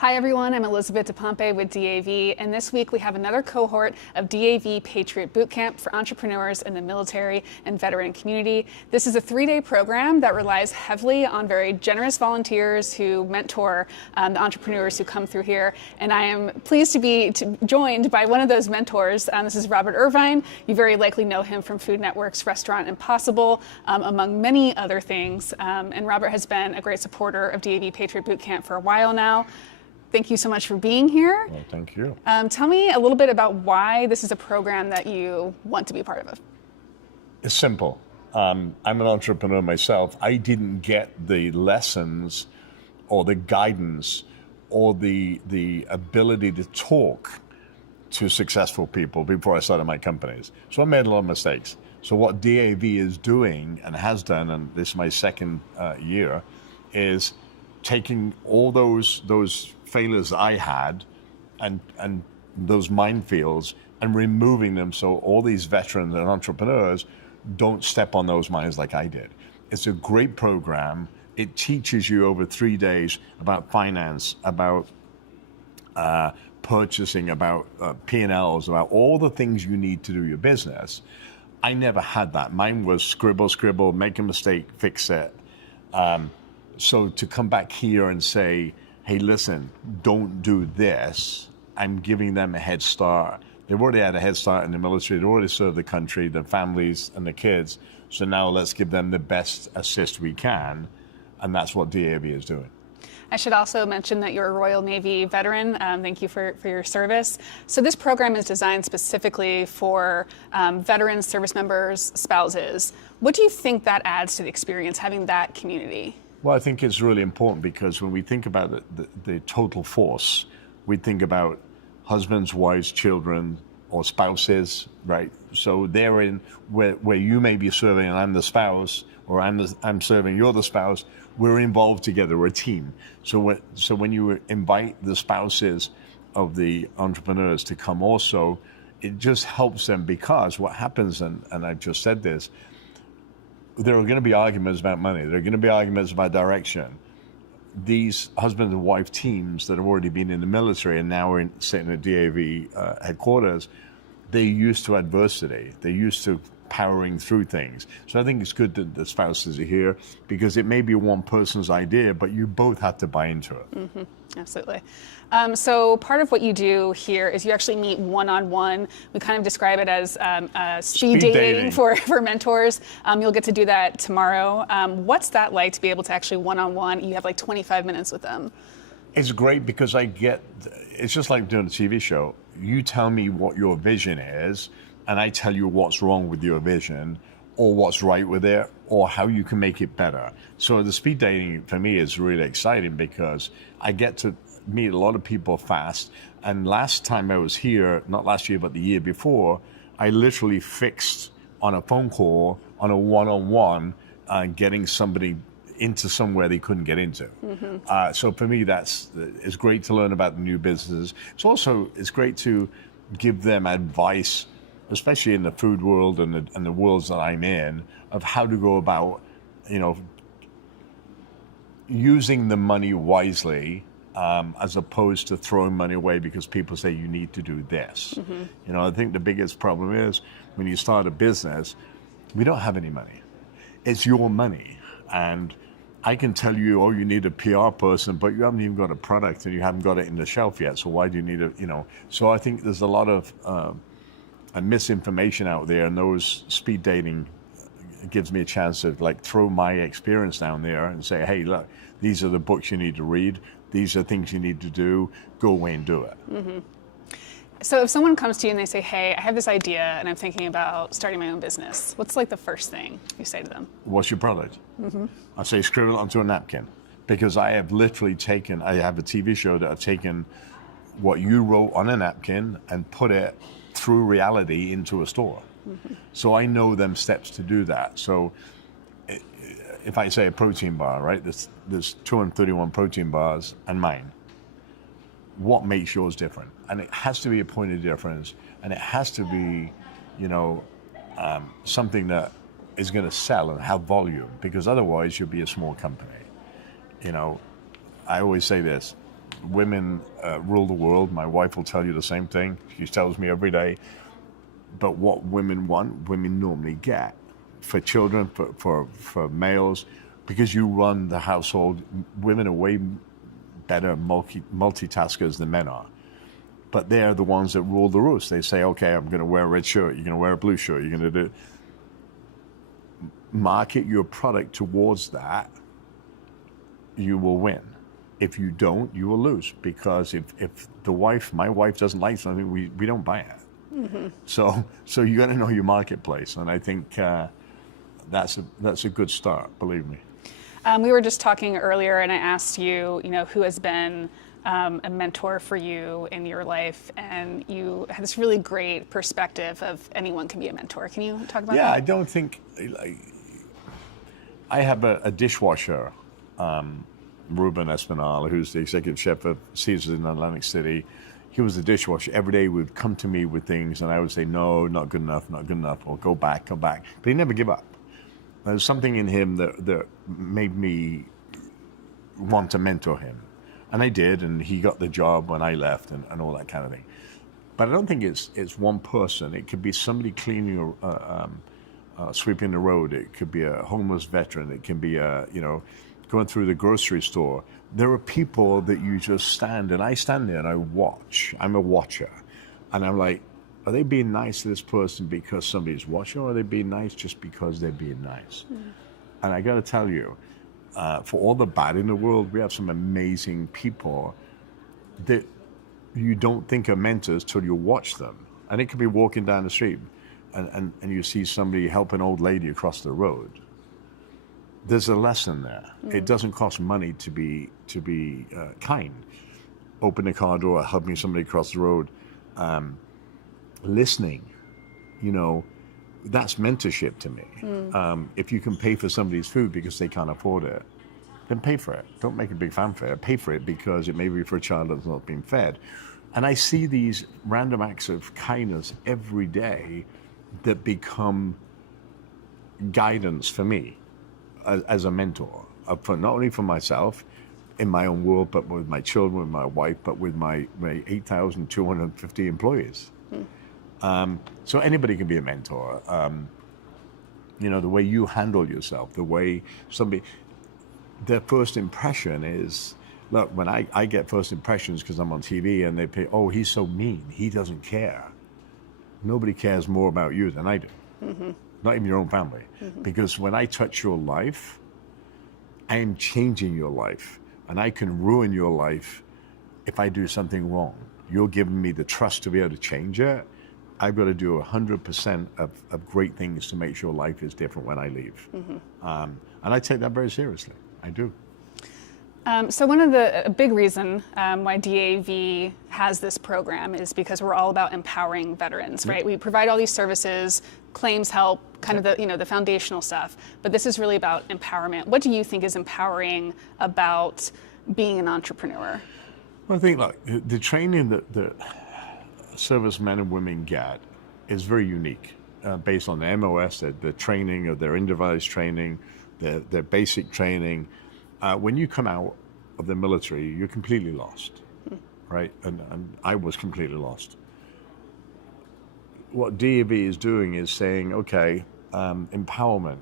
Hi everyone, I'm Elizabeth DePompe with DAV, and this week we have another cohort of DAV Patriot Boot Camp for entrepreneurs in the military and veteran community. This is a 3-day program that relies heavily on very generous volunteers who mentor the entrepreneurs who come through here, and I am pleased to be joined by one of those mentors. This is Robert Irvine. You very likely know him from Food Network's Restaurant Impossible, among many other things, and Robert has been a great supporter of DAV Patriot Boot Camp for a while now. Thank you so much for being here. Well, thank you. Tell me a little bit about why this is a program that you want to be part of. It's simple. I'm an entrepreneur myself. I didn't get the lessons or the guidance or the ability to talk to successful people before I started my companies. So I made a lot of mistakes. So what DAV is doing and has done, and this is my second year, is taking all those failures I had and those minefields and removing them so all these veterans and entrepreneurs don't step on those mines like I did. It's a great program. It teaches you over 3 days about finance, about purchasing, about P&Ls, about all the things you need to do your business. I never had that. Mine was scribble, make a mistake, fix it. So to come back here and say, hey, listen, don't do this, I'm giving them a head start. They've already had a head start in the military. They already served the country, the families and the kids. So now let's give them the best assist we can. And that's what DAV is doing. I should also mention that you're a Royal Navy veteran. Thank you for your service. So this program is designed specifically for veterans, service members, spouses. What do you think that adds to the experience, having that community? Well, I think it's really important because when we think about the total force, we think about husbands, wives, children, or spouses, right? So they're in where you may be serving and I'm the spouse, or I'm serving, you're the spouse. We're involved together. We're a team. So when you invite the spouses of the entrepreneurs to come also, it just helps them, because what happens, and I've just said this, there are going to be arguments about money. There are going to be arguments about direction. These husband and wife teams that have already been in the military and now are sitting at DAV headquarters, they're used to adversity. They're used to powering through things. So I think it's good that the spouses are here, because it may be one person's idea, but you both have to buy into it. Mm-hmm. Absolutely. So part of what you do here is you actually meet one-on-one. We kind of describe it as speed dating for mentors. You'll get to do that tomorrow. What's that like to be able to actually one-on-one? You have like 25 minutes with them. It's great because it's just like doing a TV show. You tell me what your vision is, and I tell you what's wrong with your vision, or what's right with it, or how you can make it better. So the speed dating for me is really exciting because I get to meet a lot of people fast. And last time I was here, not last year, but the year before, I literally fixed on a phone call, on a one-on-one, getting somebody into somewhere they couldn't get into. Mm-hmm. So for me, it's great to learn about the new businesses. It's great to give them advice, especially in the food world and the worlds that I'm in, of how to go about, using the money wisely, as opposed to throwing money away because people say you need to do this. Mm-hmm. I think the biggest problem is when you start a business, we don't have any money. It's your money. And I can tell you, you need a PR person, but you haven't even got a product and you haven't got it in the shelf yet. So why do you need So I think there's a lot of misinformation out there, and those speed dating gives me a chance to throw my experience down there and say, hey, look, these are the books you need to read. These are things you need to do. Go away and do it. Mm-hmm. So if someone comes to you and they say, hey, I have this idea and I'm thinking about starting my own business, what's the first thing you say to them? What's your product? Mm-hmm. I say scribble it onto a napkin, because I have literally I have a TV show that I've taken what you wrote on a napkin and put it through reality into a store. Mm-hmm. So I know them steps to do that. So if I say a protein bar, right, there's 231 protein bars and mine. What makes yours different? And it has to be a point of difference, and it has to be, something that is going to sell and have volume, because otherwise you'll be a small company. I always say this, women rule the world. My wife will tell you the same thing. She tells me every day. But what women want, women normally get. For children, for males, because you run the household, women are way better multitaskers than men are. But they're the ones that rule the roost. They say, okay, I'm going to wear a red shirt. You're going to wear a blue shirt. You're going to do... Market your product towards that, you will win. If you don't, you will lose. Because if my wife doesn't like something, we don't buy it. Mm-hmm. So you got to know your marketplace. And I think that's a good start, believe me. We were just talking earlier, and I asked you, who has been a mentor for you in your life, and you had this really great perspective of anyone can be a mentor. Can you talk about that? Yeah, I don't think... I have a dishwasher, Ruben Espinal, who's the executive chef of Caesars in Atlantic City. He was the dishwasher. Every day he would come to me with things, and I would say, no, not good enough, or go back. But he never give up. There's something in him that made me want to mentor him. And I did, and he got the job when I left and all that kind of thing. But I don't think it's one person. It could be somebody cleaning, sweeping the road. It could be a homeless veteran. It can be going through the grocery store. There are people that you just stand, and I stand there and I watch. I'm a watcher. And I'm like, are they being nice to this person because somebody's watching, or are they being nice just because they're being nice? Mm. And I got to tell you, for all the bad in the world, we have some amazing people that you don't think are mentors till you watch them. And it could be walking down the street and you see somebody help an old lady across the road. There's a lesson there. Mm. It doesn't cost money to be kind. Open the car door, helping somebody across the road, listening. That's mentorship to me. Mm. If you can pay for somebody's food because they can't afford it, then pay for it. Don't make a big fanfare. Pay for it because it may be for a child that's not being fed. And I see these random acts of kindness every day that become guidance for me as a mentor, for not only for myself in my own world, but with my children, with my wife, but with my 8,250 employees. So anybody can be a mentor. The way you handle yourself, the way their first impression is, look, when I get first impressions because I'm on TV and they say, oh, he's so mean, he doesn't care. Nobody cares more about you than I do. Mm-hmm. Not even your own family. Mm-hmm. Because when I touch your life, I am changing your life. And I can ruin your life if I do something wrong. You're giving me the trust to be able to change it. I've got to do 100% of great things to make sure life is different when I leave. Mm-hmm. And I take that very seriously. I do. So a big reason why DAV has this program is because we're all about empowering veterans, right? We provide all these services, claims help, kind of the foundational stuff, but this is really about empowerment. What do you think is empowering about being an entrepreneur? Well, I think, the training that servicemen and women get is very unique, based on the MOS, the training of their individualized training, their basic training. When you come out of the military, you're completely lost, right? And I was completely lost. What DAV is doing is saying, okay, empowerment.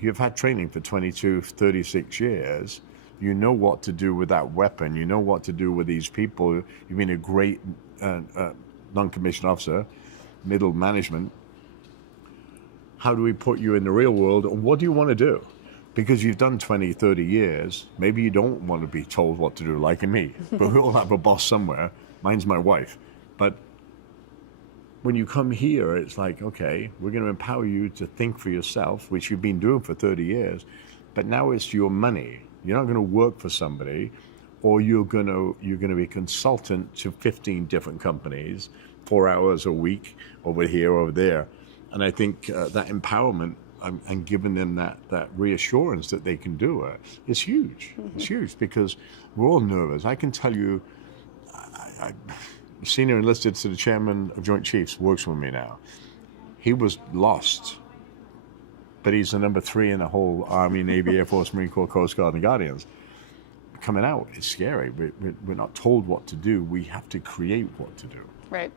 You've had training for 22, 36 years. You know what to do with that weapon. You know what to do with these people. You've been a great non-commissioned officer, middle management. How do we put you in the real world? And what do you want to do? Because you've done 20, 30 years, maybe you don't want to be told what to do, like me. But we all have a boss somewhere. Mine's my wife. But when you come here, it's like, okay, we're going to empower you to think for yourself, which you've been doing for 30 years. But now it's your money. You're not going to work for somebody, or you're going to be a consultant to 15 different companies, 4 hours a week, over here, over there. And I think that empowerment and giving them that reassurance that they can do it is huge. Mm-hmm. It's huge because we're all nervous. I can tell you, senior enlisted to the chairman of Joint Chiefs works with me now. He was lost, but he's the number 3 in the whole Army, Navy, Air Force, Marine Corps, Coast Guard, and Guardians. coming out is scary. We're not told what to do. We have to create what to do. Right.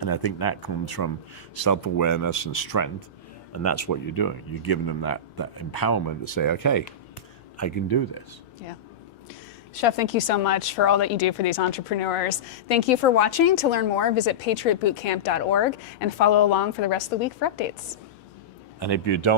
And I think that comes from self-awareness and strength, and that's what you're doing. You're giving them that empowerment to say, okay, I can do this. Yeah. Chef, thank you so much for all that you do for these entrepreneurs. Thank you for watching. To learn more, visit patriotbootcamp.org and follow along for the rest of the week for updates. And if you don't,